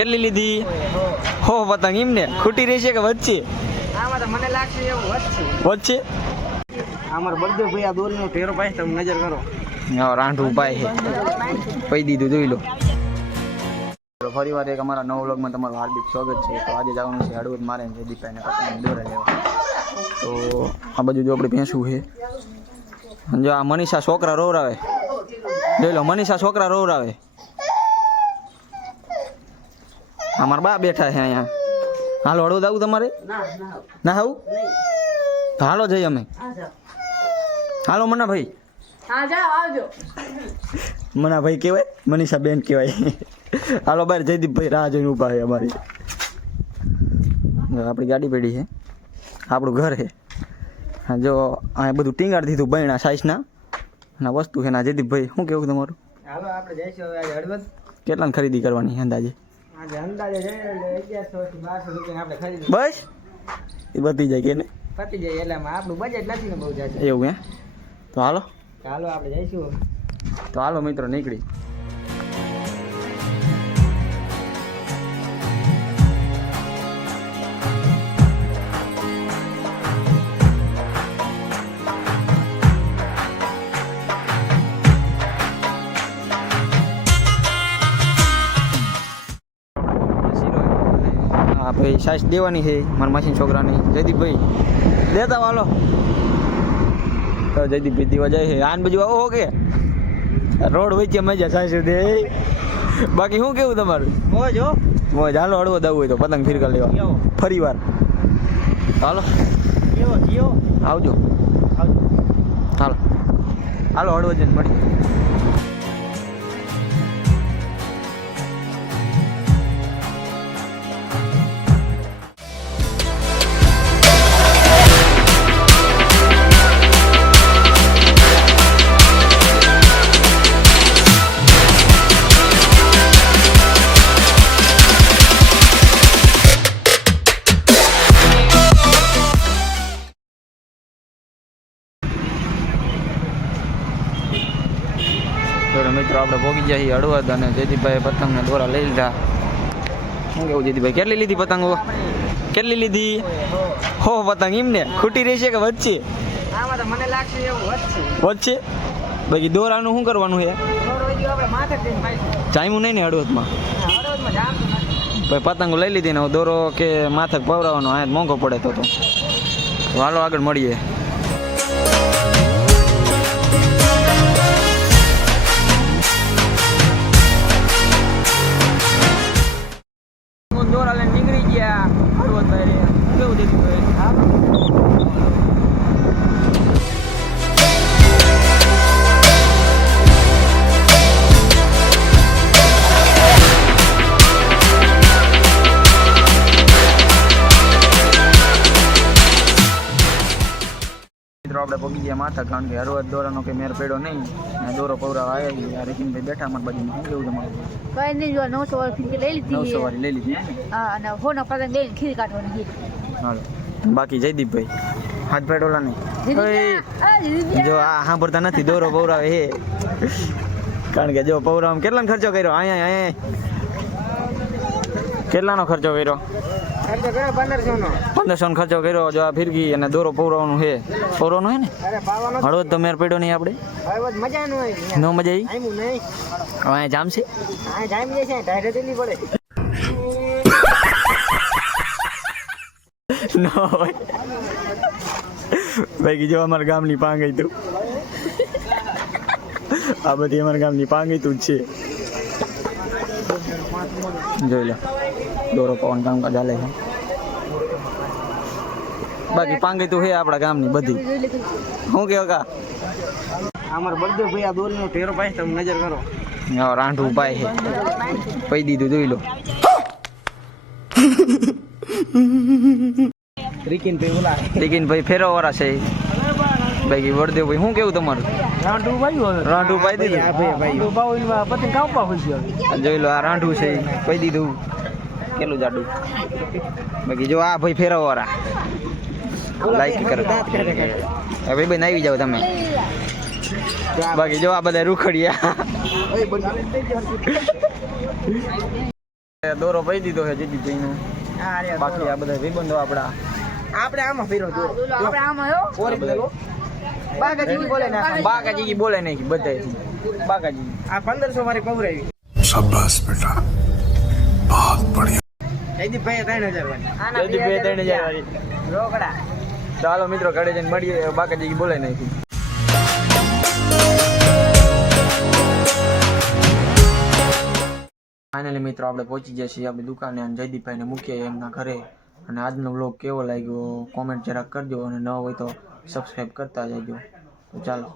કેટલી લીધી? હો પતંગ એમ ને ખૂટી રહી છે કે વધશે વચ્ચે. અમાર બધો ભાઈ આ દોરીનો ઢેરો પાસે તમે નજર કરો. હા રાંઠું ભાઈ પઈ દીધું જોઈ લો. ફરી વાર એક અમારા નવ વ્લોગમાં તમારું હાર્દિક સ્વાગત છે. તો આજે જવાનું છે હળવદ મારે છે દીપાઈને પતંગ દોરા લેવા. તો આ બાજુ જો આપણે ભેંસું છે. જો આ મનીષા છોકરા રોવરાવે. જોઈ લો મનીષા છોકરા રોવરાવે. અમારા બા બેઠા છે અહીંયા. હાલો હળવદ આવું તમારે? ના ના ના આવું? હાલો જઈએ અમે. હાલો મના ભાઈ મના ભાઈ કહેવાય મનીષા બેન કહેવાય. હાલો બહાર જયદીપભાઈ રાહ જોઈને ઊભા છે અમારી. જો આપણી ગાડી પડી છે. આપણું ઘર છે. હા જો અહીંયા બધું ટીંગાડ દીધું ભાઈના સાઈઝના. ના વસ્તુ છે ના જયદીપભાઈ શું કેવું તમારું? હાલો આપણે જઈશું હવે હળવદ. કેટલાની ખરીદી કરવાની અંદાજે? બસ? એ પતી જાય કે ને? પતી જાય એટલે આપણું બજેટ નથી ને બહુ જાય એવું હે? તો હાલો. હાલો આપણે જઈશું. તો હાલો મિત્રો નીકળી. હા ભાઈ સાઈઝ દેવાની છે મારા માસી છોકરાની. જયદીપભાઈ દેતા વાલો તો જયદીપભાઈ દેવા જાય છે. આન બાજુ આવો કે? રોડ વચ્ચે મજા સાઈઝ દે બાકી શું કેવું તમારું? મોજ હો. મોજ. હાલો હળવો દવું હોય તો પતંગ ફિરકા લેવા. ફરી વાર હાલો. આવજો. હાલો. હાલો હળવો જઈને મળી મિત્રો આપણે ભોગી જાય છીએ હળવદ અને જયદીપભાઈ પતંગને દોરા લઈ લીધા. શું કેવું જયદીપભાઈ? કેટલી લીધી પતંગો કેટલી લીધી? હો પતંગ એમ ને ખૂટી રહી છે કે વચ્ચે મને લાગશે એવું વચ્ચે બાકી દોરાનું શું કરવાનું છે? જામ્યું નહીં ને હળવદમાં? ભાઈ પતંગો લઈ લીધી ને દોરો કે માથક પવરાવાનો આ મોંઘો પડે તો તો. તો હાલો આગળ મળીએ. દોરા લઈને નીકળી ગયા હળવદ આપણે પગી ગયા માથા કારણ કે હરવત દોરાનો કે મેર પડ્યો નહીં. ને દોરો પવરાવા આવ્યા છીએ. આ રીતિનભાઈ બેઠા અમારી બાજુમાં. શું કેવું તમારું? કઈ નહીં જો નવસો વાળી લઈ લીધી. નવસો વાળી લઈ લીધી હા અને હોનો પતંગ લઈને ખીર કાઢવાની હાલો. બાકી જયદીપભાઈ હાથ પેડોલા નહીં. જો આ સાંભળતા નથી દોરો પવરાવે હે કારણ કે જો પવરાવામાં કેટલાનો ખર્ચો કર્યો? અહીંયા અહીંયા. કેટલાનો ખર્ચો કર્યો? પંદરસો નો ખર્ચો કર્યો. જો આ ફિરકી અને દોરો પવરાવાનું છે. પવરાવાનું હે ને? હળવદ તો મેર પડ્યો નહીં આપણે. નો મજા આવી? હવે જામશે ન બાકી જો અમારા ગામની પાંગઈ તું. આ બધી અમારા ગામની પાંગ તું જ છે. જોઈ લો. દોરો પવન કામ ચાલે છે. બાકી પાંગી તો છે આપણા ગામની બધી. શું કેવો કા અમાર બળદેવ ભાઈ આ દોરીનો ઢેરો પાસે તમે નજર કરો. હા, રાંઢું પાય છે. પઈ દીધું જોઈ લો. રીકીન ભાઈ બોલા રિકિન ભાઈ ફેરો વાળા છે. બાકી વડદેવ ભાઈ શું કેવું તમારું? ભાઈ હવે. રાંઢું પાઈ દીધું? ભાઈ ભાઈ. બાઉલમાં પતંગ કાપવા હોય જોઈ લો આ રાંઢું છે. ઈ દીધું. કેટલું જાડું? બાકી જો આ ભાઈ ફેરવ વાળા લાઈક કરો. હવે બેન જાઓ તમે. બાકી જો આ બધા રૂખડિયા. દોરો ભાઈ દીધો છે જીતી જઈનો. બાકી આ બધા ભાઈબંધો આપડા. આપણે આમાં ફેરો દોરો આમાં હો. બાકાજી બોલે નહીં બધા બાકાજી આ 1500 મારી કવરાવી શાબાશ બેટા. બહુત બઢિયા. ચાલો મિત્રો ઘરે જઈને મળીએ. બાકાજી બોલે નહીં ફાઇનલી મિત્રો, આપણે પહોંચી જઈએ છીએ આપણી દુકાને અને જયદીપભાઈને મૂકીએ એમના ઘરે. અને આજનો બ્લોગ કેવો લાગ્યો? કોમેન્ટ જરાક કરજો અને ન હોય તો સબસ્ક્રાઈબ કરતા જજો. તો ચાલો.